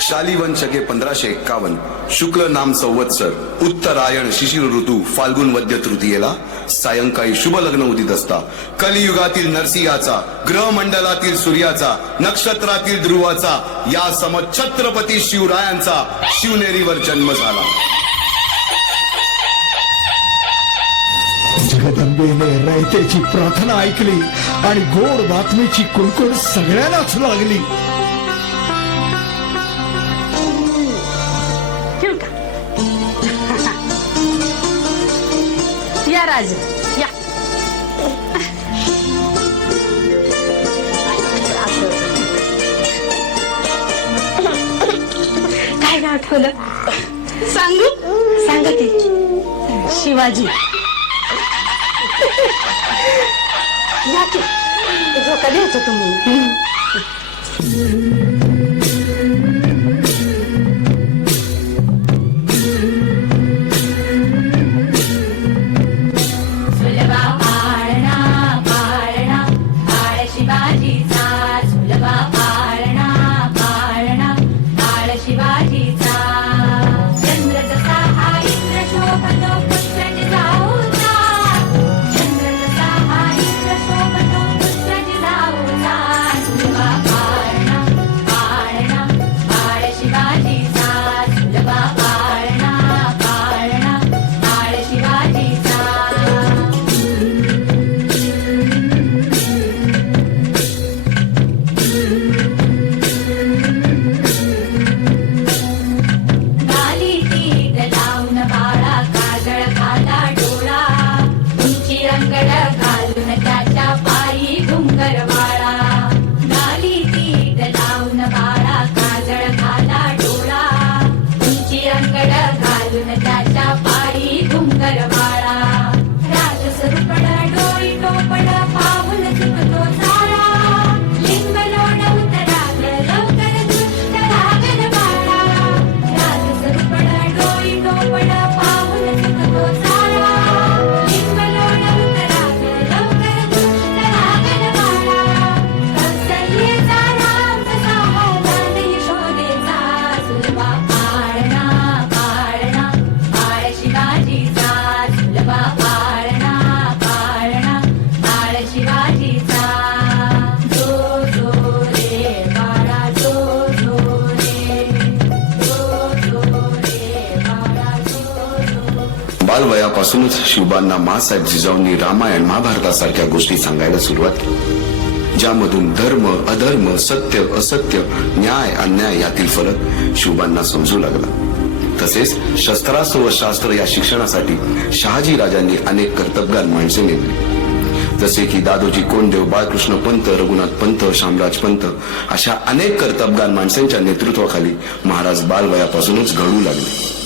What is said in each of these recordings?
शालिवन शके 1551 शुक्ल नाम संवत्सर उत्तरायण शिशिर ऋतू फाल्गुन वद्य तृतीयेला सायंकाळी शुभ लग्न उदित असता कलियुगातील नरसिंहाचा ग्रहमंडलातील सूर्याचा नक्षत्रातील ध्रुवाचा या सम छत्रपती शिवरायांचा शिवनेरीवर जन्म झाला। जगदंबेने रयतेची प्रार्थना ऐकली आणि गोड बातमीची कुणकुण सगळ्यांनाच लागली। या राज या काय नाव ठेवलं सांगू सांगा की शिवाजी या की झोका द्यायचं तुम्ही बालवयापासूनच शिवबांना माँसाहेब जिजाऊंनी रामायण महाभारतासारख्या गोष्टी सांगायला सुरुवात केली, ज्यामधून धर्म अधर्म सत्य असत्य न्याय अन्याय यातील फरक शिवबांना समजू लागला। तसेच शस्त्रास्त्र व शास्त्र या शिक्षणासाठी शहाजी राजांनी अनेक कर्तबगार माणसे नेमली, जसे की दादोजी कोंडदेव बाळकृष्ण पंत रघुनाथ पंत शामराज पंत अशा अनेक कर्तबगार माणसांच्या नेतृत्वाखाली महाराज बालवयापासूनच घडू लागले।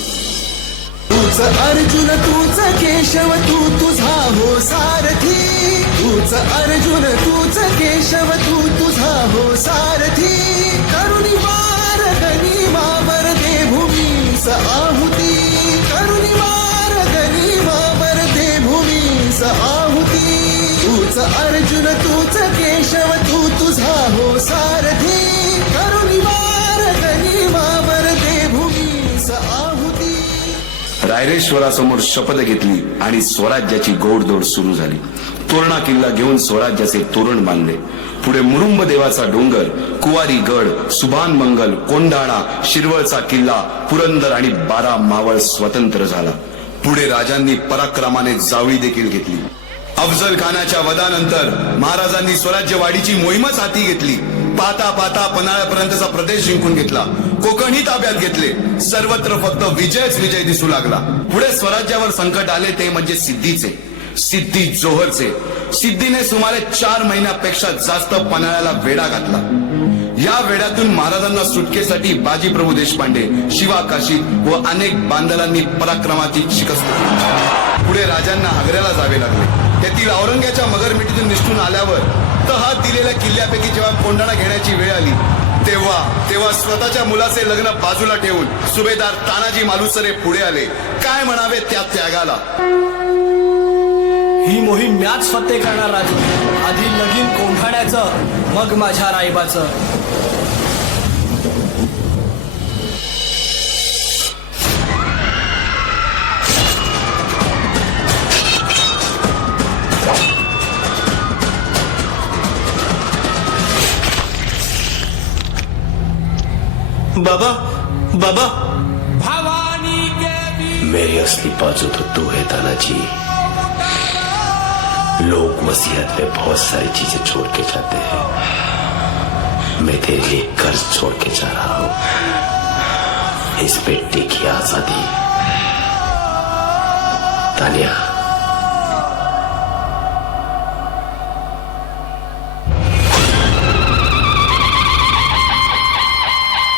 तूच अर्जुन तूच केशव तू तुझा हो सारथी, तूच अर्जुन तूच केशव तू तुझा हो सारथी, करुणी मार गनिमावर दे भूमीस आहुती, करुणी मार गनिमावर दे भूमीस आहुती, तूच अर्जुन तूच केशव तू तुझा हो सारथी, करुणी मार गनिमावर दे भूमीस आहुती। रायरेश्वरासमोर शपथ घेतली आणि स्वराज्याची गोडदोड सुरू झाली। तोरणा किल्ला घेऊन स्वराज्याचे तोरण बांधले। पुढे मुरुंब देवाचा डोंगर, कुवारी गड, सुभान मंगल, कोंढाणा, शिरवळचा किल्ला, पुरंदर आणि 12 मावळ स्वतंत्र झाला। पुढे राजांनी पराक्रमाने जावळी देखील घेतली। अफजल खानाच्या वधानंतर महाराजांनी स्वराज्यवाढीची मोहीमच हाती घेतली। पाता पाता पन्हाळ्यापर्यंतचा प्रदेश जिंकून घेतला, कोकणही ताब्यात घेतले। सर्वत्र फक्त विजयच विजय दिसू लागला। पुढे स्वराज्यावर संकट आले ते म्हणजे सिद्धीचे, सिद्धी जोहरचे। सिद्धीने सुमारे 4 महिन्यापेक्षा जास्त पन्हाळ्याला वेढा घातला। या वेड्यातून महाराजांना सुटकेसाठी बाजीप्रभू देशपांडे, शिवा काशी व अनेक बांधलांनी पराक्रमाची शिकस्त केली। पुढे राजांना आग्र्याला जावे लागले। तेथील औरंग्याच्या मगरमिठीतून निष्ठून आल्यावर तहात दिलेल्या किल्ल्यापैकी जेव्हा कोंढाणा घेण्याची वेळ आली तेव्हा स्वतःच्या मुलाचे लग्न बाजूला ठेवून सुभेदार तानाजी मालुसरे पुढे आले। काय म्हणावे त्या त्यागाला। ही मोहीम मॅच फत्ते करणार राजू, आधी लगीन कोंढाण्याचं मग माझ्या रायबाचं। बाबा बाबा मेरी असली बाजू तो तू है तानाजी। लोग वसीयत में बहुत सारी चीजें छोड़ के जाते हैं, मैं तेरे लिए कर्ज छोड़ के जा रहा हूं, इस बेटे की आजादी। तानिया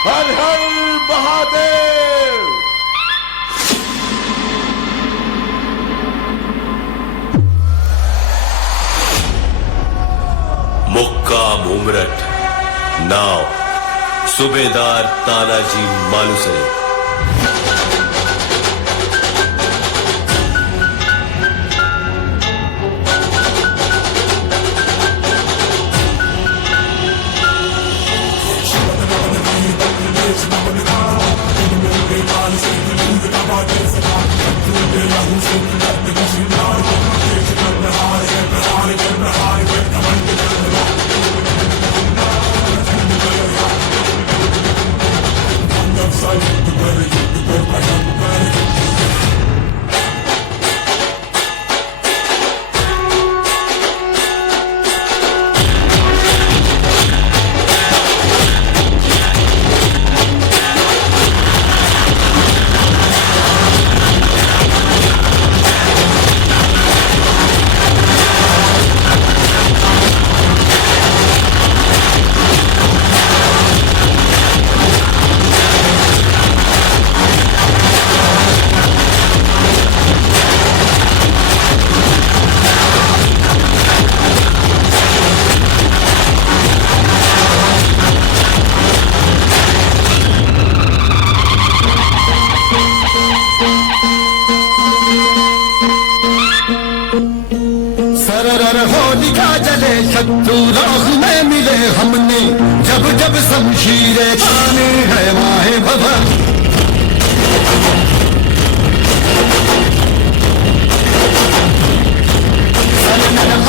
हर हर महादेव। मुक्काम उमरठ, नाव सुबेदार तानाजी मालुसरे। सरर होलिका जले शत्रु राह में मिले हमने, जब जब शमशीरें ताने है माहे भवन।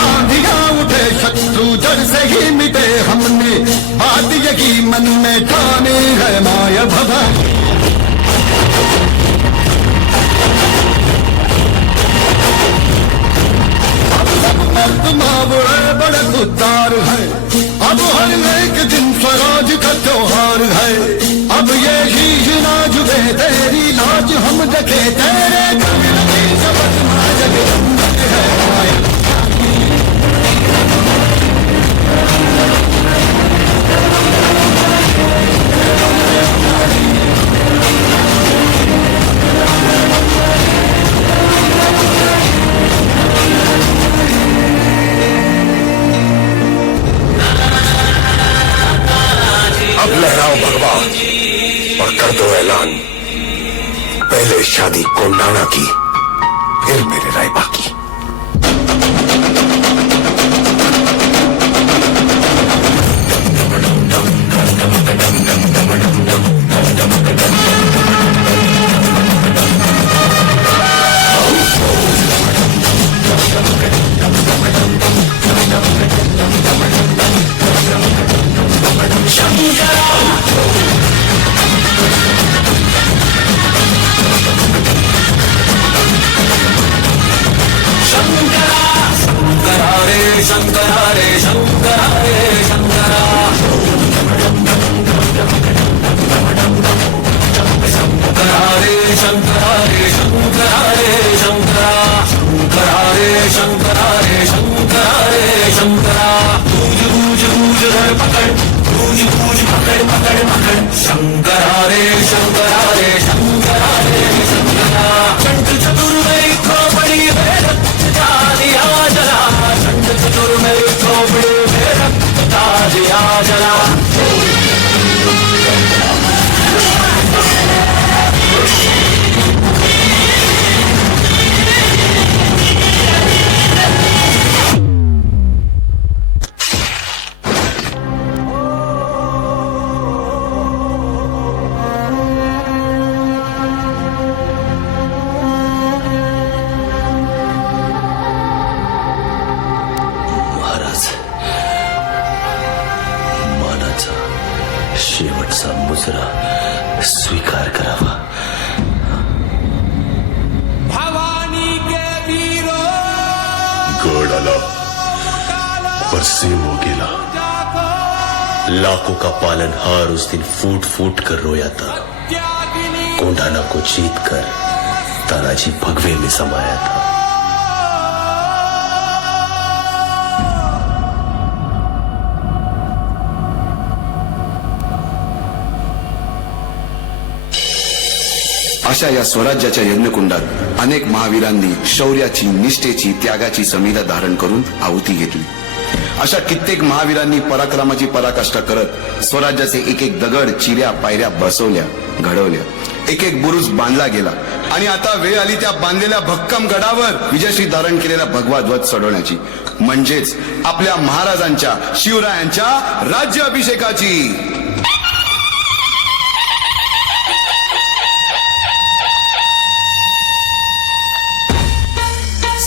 आंधियां उठे शत्रु जड़ से ही मिटे हमने, बात यही मन में ठाने है माया भवन। मर्द मावड़े बड़े खुददार है, अब हर एक दिन स्वराज का त्योहार है। अब ये शीश ना झुके तेरी लाज हम रखे, तेरे कविल की शपथ ना जगे है माया। अब लहराओ भगवा और कर दो ऐलान, पहले शादी कोंडाना की, फिर मेरे रायबा की। स्वीकार करावा. भवानी के वीरो गढ़ आला और सिंह हो गेला. लाखों का पालनहार उस दिन फूट फूट कर रोया था. कोंढाना को जीत कर तानाजी भगवे में समाया था. अशा या स्वराज्याच्या यज्ञकुंडात अनेक महावीरांनी शौर्याची, निष्ठेची, त्यागाची समिधा धारण करून आहुती घेतली. अशा कित्येक महावीरांनी पराक्रमाची पराकाष्ठा करत स्वराज्याचे एक एक दगड, चिऱ्या, पायऱ्या बसवल्या, घडवल्या. एक एक बुरुज बांधला गेला आणि आता वेळ आली त्या बांधलेल्या भक्कम गडावर विजयश्री धारण केलेला भगवा ध्वज चढवण्याची, म्हणजेच आपल्या महाराजांच्या, शिवरायांच्या राज्याभिषेकाची.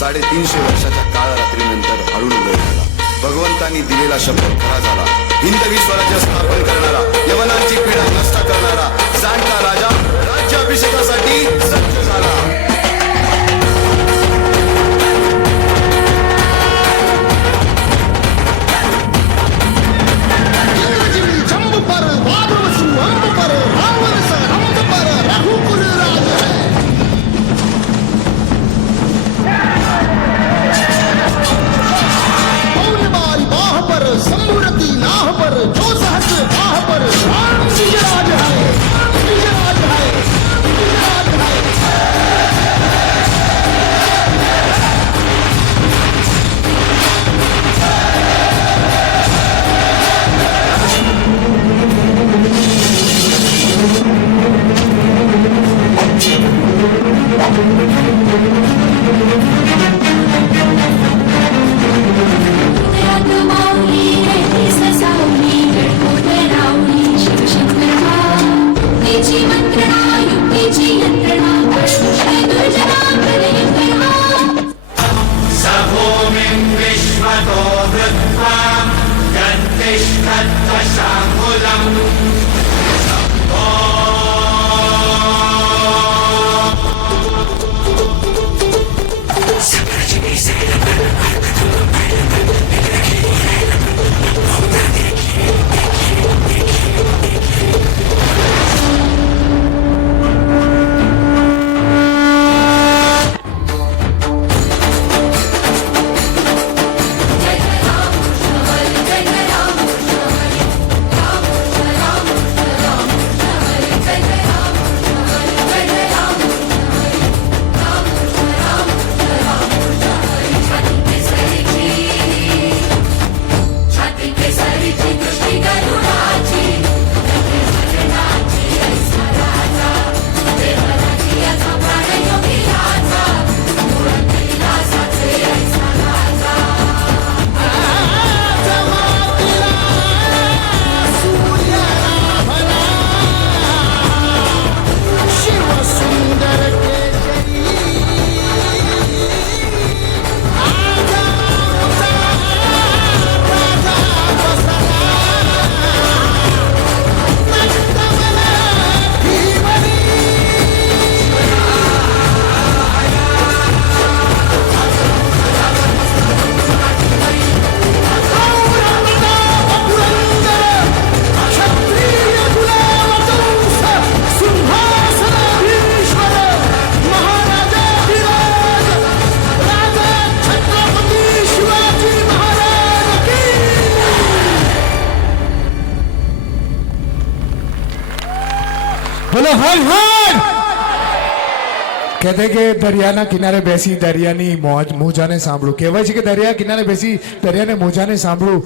350 वर्षाच्या काळरात्रीनंतर अरुण उदय झाला. भगवंतांनी दिलेला शब्द खरा झाला. हिंदवी स्वराज्य स्थापन करणारा, यवनांची पीडा नष्ट करणारा जाणता राजा राज्याभिषेकासाठी सज्ज झाला. जंब पर वादवसु अंब पर रावण सा रंग पर रघुकुल राज है. पौर्णिमाई बाह पर संभुरती नाह पर जो सहस बाह पर राम विजयराज है. विजयराज है. विजयराज है. बोलो हर हर. कहते કે દરિયાના કિનારે બેસી દરિયાની મોજાને સાંભળું. કહેવાય છે કે દરિયા કિનારે બેસી દરિયાને મોજાને સાંભળું.